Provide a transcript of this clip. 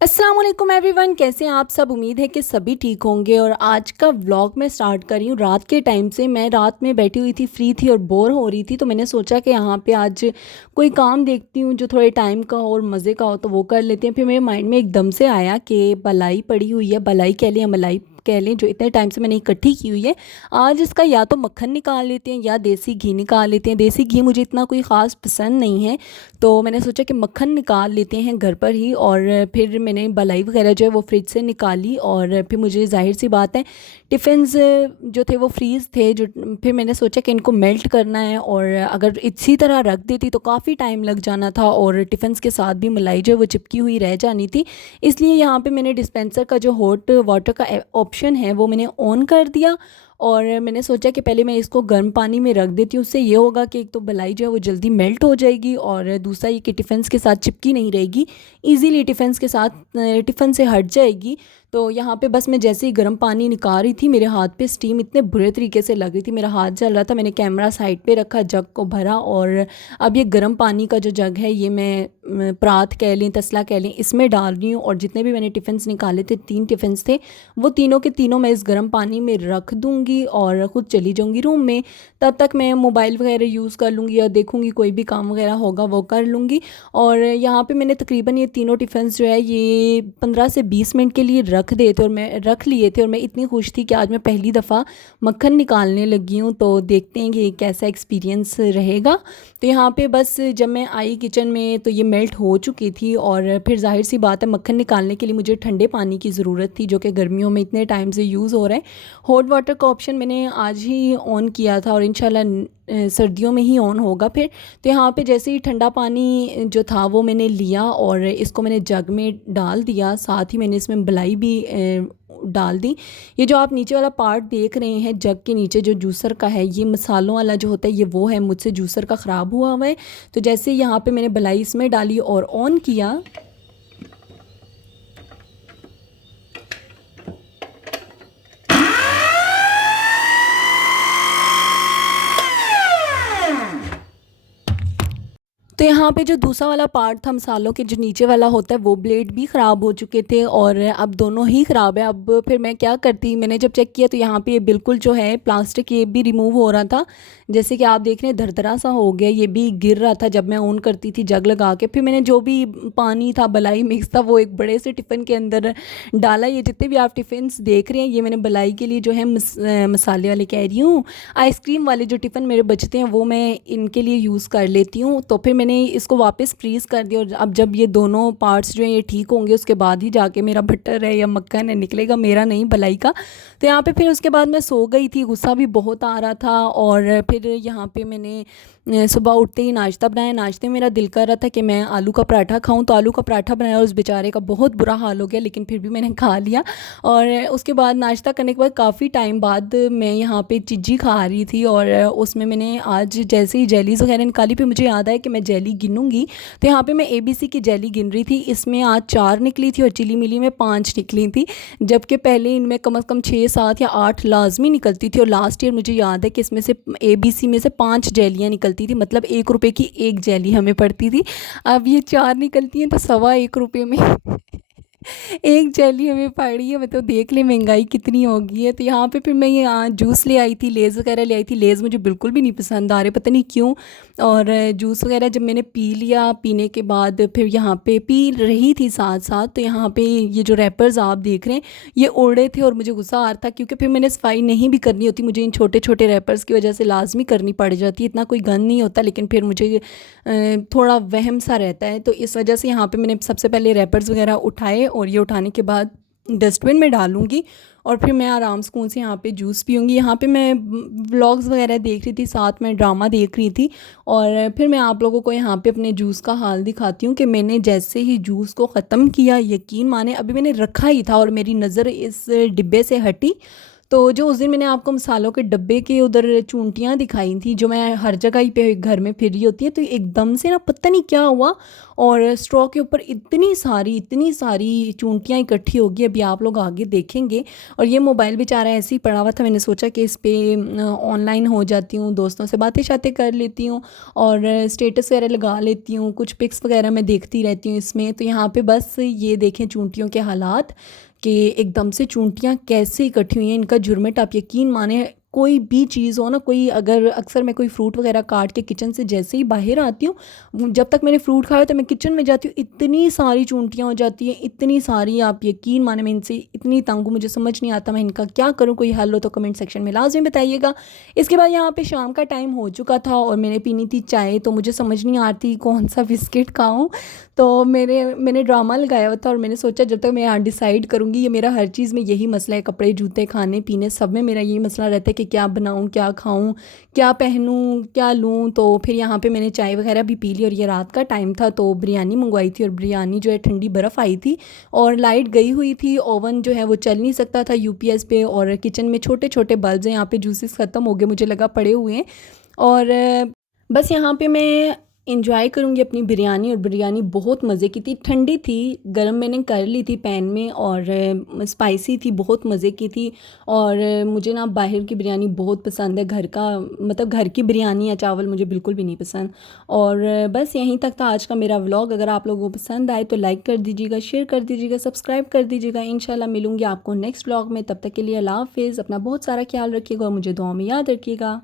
अस्सलाम वालेकुम एवरीवन, कैसे हैं आप सब। उम्मीद है कि सभी ठीक होंगे। और आज का व्लॉग मैं स्टार्ट कर रही हूँ रात के टाइम से। मैं रात में बैठी हुई थी, फ्री थी और बोर हो रही थी, तो मैंने सोचा कि यहाँ पे आज कोई काम देखती हूँ जो थोड़े टाइम का हो और मज़े का हो, तो वो कर लेते हैं। फिर मेरे माइंड में एकदम से आया कि बलाई पड़ी हुई है, बलाई कह लें या मलाई कह लें, जो इतने टाइम से मैंने इकट्ठी की हुई है। आज इसका या तो मक्खन निकाल लेते हैं या देसी घी निकाल लेते हैं। देसी घी मुझे इतना कोई ख़ास पसंद नहीं है, तो मैंने सोचा कि मक्खन निकाल लेते हैं घर पर ही। और फिर मैंने बलाई वगैरह जो है वो फ्रिज से निकाली। और फिर मुझे जाहिर सी बात है, टिफ़िन्स जो थे वो फ्रीज़ थे, जो फिर मैंने सोचा कि इनको मेल्ट करना है, और अगर इसी तरह रख देती तो काफ़ी टाइम लग जाना था और टिफ़िन्स के साथ भी मलाई जो है वो चिपकी हुई रह जानी थी। इसलिए यहाँ पे मैंने डिस्पेंसर का जो हॉट वाटर का ऑप्शन है वो मैंने ऑन कर दिया। और मैंने सोचा कि पहले मैं इसको गर्म पानी में रख देती हूँ। उससे ये होगा कि एक तो बलाई जो है वो जल्दी मेल्ट हो जाएगी, और दूसरा ये कि टिफ़िन्स के साथ चिपकी नहीं रहेगी, इजीली टिफ़िन्स के साथ टिफ़िन से हट जाएगी। तो यहाँ पे बस मैं जैसे ही गर्म पानी निकाल रही थी, मेरे हाथ पे स्टीम इतने बुरे तरीके से लग रही थी, मेरा हाथ जल रहा था। मैंने कैमरा साइड पे रखा, जग को भरा, और अब ये गर्म पानी का जो जग है ये मैं परात कह लें, तसला कह लें, इसमें डाल रही हूँ। और जितने भी मैंने टिफ़िन्स निकाले थे, 3 टिफ़िन्स थे, वो तीनों के तीनों मैं इस गर्म पानी में रख दूँगी और ख़ुद चली जाऊँगी रूम में। तब तक मैं मोबाइल वगैरह यूज़ कर लूँगी या देखूँगी, कोई भी काम वगैरह होगा वो कर लूँगी। और यहाँ पे मैंने तकरीबन ये तीनों टिफ़िन्स जो है ये 15 से 20 मिनट के लिए रख लिए थे। और मैं इतनी खुश थी कि आज मैं पहली दफ़ा मक्खन निकालने लगी हूँ, तो देखते हैं कि कैसा एक्सपीरियंस रहेगा। तो यहाँ पे बस जब मैं आई किचन में तो ये मेल्ट हो चुकी थी। और फिर जाहिर सी बात है, मक्खन निकालने के लिए मुझे ठंडे पानी की ज़रूरत थी, जो कि गर्मियों में इतने टाइम से यूज़ हो रहा है। हॉट वाटर का ऑप्शन मैंने आज ही ऑन किया था और इंशाल्लाह सर्दियों में ही ऑन होगा फिर। तो यहाँ पे जैसे ही ठंडा पानी जो था वो मैंने लिया और इसको मैंने जग में डाल दिया, साथ ही मैंने इसमें मलाई भी डाल दी। ये जो आप नीचे वाला पार्ट देख रहे हैं जग के नीचे जो जूसर का है, ये मसालों वाला जो होता है ये वो है, मुझसे जूसर का ख़राब हुआ है। तो जैसे यहाँ पे मैंने मलाई इसमें डाली और ऑन किया, तो यहाँ पे जो दूसरा वाला पार्ट था मसालों के, जो नीचे वाला होता है, वो ब्लेड भी ख़राब हो चुके थे और अब दोनों ही ख़राब है। अब फिर मैं क्या करती, मैंने जब चेक किया तो यहाँ पे ये बिल्कुल जो है प्लास्टिक ये भी रिमूव हो रहा था, जैसे कि आप देख रहे हैं धरधरा सा हो गया, ये भी गिर रहा था जब मैं ऑन करती थी जग लगा के। फिर मैंने जो भी पानी था, बलाई मिक्स था, वो एक बड़े से टिफ़िन के अंदर डाला। ये जितने भी आप टिफ़िन्स देख रहे हैं ये मैंने बलाई के लिए जो है मसाले वाले कह रही हूँ, आइसक्रीम वाले जो टिफ़िन मेरे बचते हैं वो मैं इनके लिए यूज़ कर लेती हूँ। तो फिर मैंने इसको वापस फ्रीज़ कर दिया। और अब जब ये दोनों पार्ट्स जो हैं ये ठीक होंगे, उसके बाद ही जाके मेरा बटर है या मक्खन है निकलेगा, मेरा नहीं बलाई का। तो यहाँ पे फिर उसके बाद मैं सो गई थी, गुस्सा भी बहुत आ रहा था। और फिर यहाँ पे मैंने सुबह उठते ही नाश्ता बनाया। नाश्ते में मेरा दिल कर रहा था कि मैं आलू का पराठा खाऊं, तो आलू का पराठा बनाया और उस बेचारे का बहुत बुरा हाल हो गया, लेकिन फिर भी मैंने खा लिया। और उसके बाद नाश्ता करने के बाद काफ़ी टाइम बाद मैं यहाँ पे चिज्जी खा रही थी, और उसमें मैंने आज जैसे ही जेलीज़ वगैरह निकाली, फिर मुझे याद आया कि मैं जेली गिनूंगी। तो यहाँ पे मैं ABC की जेली गिन रही थी, इसमें आज 4 निकली थी और चिली मिली में 5 निकली थी, जबकि पहले इनमें कम से कम 6, 7 या 8 लाजमी निकलती थी। और लास्ट ईयर मुझे याद है कि इसमें से ABC में से 5 जेलियाँ निकलती थी, मतलब 1 रुपये की एक जेली हमें पड़ती थी। अब ये 4 निकलती हैं तो 1.25 रुपये में एक जेली हमें पड़ी है। मतलब देख ले महंगाई कितनी हो गई है। तो यहाँ पे फिर मैं यहाँ जूस ले आई थी, लेज़ वगैरह ले आई थी। लेज़ मुझे बिल्कुल भी नहीं पसंद आ रहे, पता नहीं क्यों। और जूस वगैरह जब मैंने पी लिया, पीने के बाद फिर यहाँ पे पी रही थी साथ साथ, तो यहाँ पे ये जो रैपर्स आप देख रहे हैं ये ओढ़े थे और मुझे गुस्सा आ रहा था, क्योंकि फिर मैंने सफाई नहीं भी करनी होती, मुझे इन छोटे छोटे रैपर्स की वजह से लाजमी करनी पड़ जाती है। इतना कोई गंद नहीं होता, लेकिन फिर मुझे थोड़ा वहम सा रहता है, तो इस वजह से यहाँ पे मैंने सबसे पहले रैपर्स वगैरह उठाए और ये उठाने के बाद डस्टबिन में डालूंगी। और फिर मैं आराम सुकून से यहाँ पे जूस पीऊँगी। यहाँ पे मैं व्लॉग्स वगैरह देख रही थी, साथ में ड्रामा देख रही थी। और फिर मैं आप लोगों को यहाँ पे अपने जूस का हाल दिखाती हूँ कि मैंने जैसे ही जूस को ख़त्म किया, यकीन माने अभी मैंने रखा ही था और मेरी नज़र इस डिब्बे से हटी तो जो उस दिन मैंने आपको मसालों के डब्बे के उधर चूंटियाँ दिखाई थी, जो मैं हर जगह ही पे घर में फिर रही होती है, तो एकदम से ना पता नहीं क्या हुआ और स्ट्रॉ के ऊपर इतनी सारी चूंटियाँ इकट्ठी हो गई। अभी आप लोग आगे देखेंगे। और ये मोबाइल बेचारा ऐसे ही पड़ा हुआ था, मैंने सोचा कि इस पे ऑनलाइन हो जाती हूँ, दोस्तों से बातें शातें कर लेती हूँ और स्टेटस वगैरह लगा लेती हूँ, कुछ पिक्स वगैरह मैं देखती रहती हूँ इसमें। तो यहाँ पे बस ये देखें चूंटियों के हालात, कि एकदम से चूंटियाँ कैसे इकट्ठी हुई हैं। इनका झुरमुट आप यकीन माने, कोई भी चीज़ हो ना, कोई अगर अक्सर मैं कोई फ्रूट वगैरह काट के किचन से जैसे ही बाहर आती हूँ, जब तक मैंने फ्रूट खाया तो मैं किचन में जाती हूँ, इतनी सारी चूंटियाँ हो जाती हैं, इतनी सारी, आप यकीन माने मैं इनसे इतनी तंग हूँ, मुझे समझ नहीं आता मैं इनका क्या करूँ। कोई हल हो तो कमेंट सेक्शन में लाजमी बताइएगा। इसके बाद यहाँ पे शाम का टाइम हो चुका था और मैंने पीनी थी चाय, तो मुझे समझ नहीं आती कौन सा बिस्किट खाऊं। तो मैंने ड्रामा लगाया हुआ था और मैंने सोचा जब तक मैं यहाँ डिसाइड करूँगी, ये मेरा हर चीज़ में यही मसला है, कपड़े जूते खाने पीने सब में मेरा यही मसला रहता है कि क्या बनाऊँ, क्या खाऊँ, क्या पहनूँ, क्या लूँ। तो फिर यहाँ पे मैंने चाय वगैरह भी पी ली और ये रात का टाइम था, तो बिरयानी मंगवाई थी और बिरयानी जो है ठंडी बर्फ़ आई थी और लाइट गई हुई थी, ओवन जो है वो चल नहीं सकता था यूपीएस पे, और किचन में छोटे छोटे बल्ब हैं, यहाँ पे जूसेस ख़त्म हो गए, मुझे लगा पड़े हुए हैं। और बस यहाँ पे मैं इंजॉय करूँगी अपनी बिरयानी, और बिरयानी बहुत मज़े की थी, ठंडी थी, गरम मैंने कर ली थी पैन में, और स्पाइसी थी, बहुत मज़े की थी। और मुझे ना बाहर की बिरयानी बहुत पसंद है, घर का मतलब घर की बिरयानी या चावल मुझे बिल्कुल भी नहीं पसंद। और बस यहीं तक था आज का मेरा व्लॉग। अगर आप लोगों को पसंद आए तो लाइक कर दीजिएगा, शेयर कर दीजिएगा, सब्सक्राइब कर दीजिएगा। इंशाल्लाह मिलूँगी आपको नेक्स्ट व्लॉग में, तब तक के लिए अल्लाह हाफिज़। अपना बहुत सारा ख्याल रखिएगा और मुझे दुआ में याद रखिएगा।